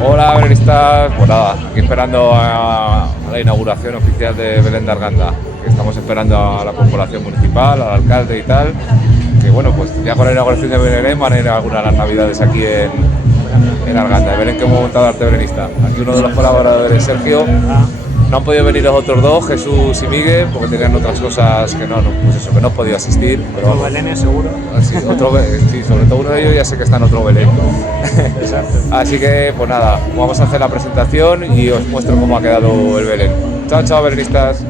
Hola, belenistas. Pues nada, aquí esperando a la inauguración oficial de Belén de Arganda. Estamos esperando a la corporación municipal, al alcalde y tal. Que bueno, pues ya con la inauguración de Belén van a inaugurar las navidades aquí en Arganda. Belén que hemos montado arte belenista. Aquí uno de los colaboradores, Sergio. No han podido venir los otros dos, Jesús y Miguel, porque tenían otras cosas que pues eso, que no han podido asistir. Pero Otro Belén seguro. Sí, sí, sobre todo uno de ellos ya sé que está en otro Belén. Exacto. Así que, pues nada, vamos a hacer la presentación y os muestro cómo ha quedado el Belén. Chao, chao, belenistas.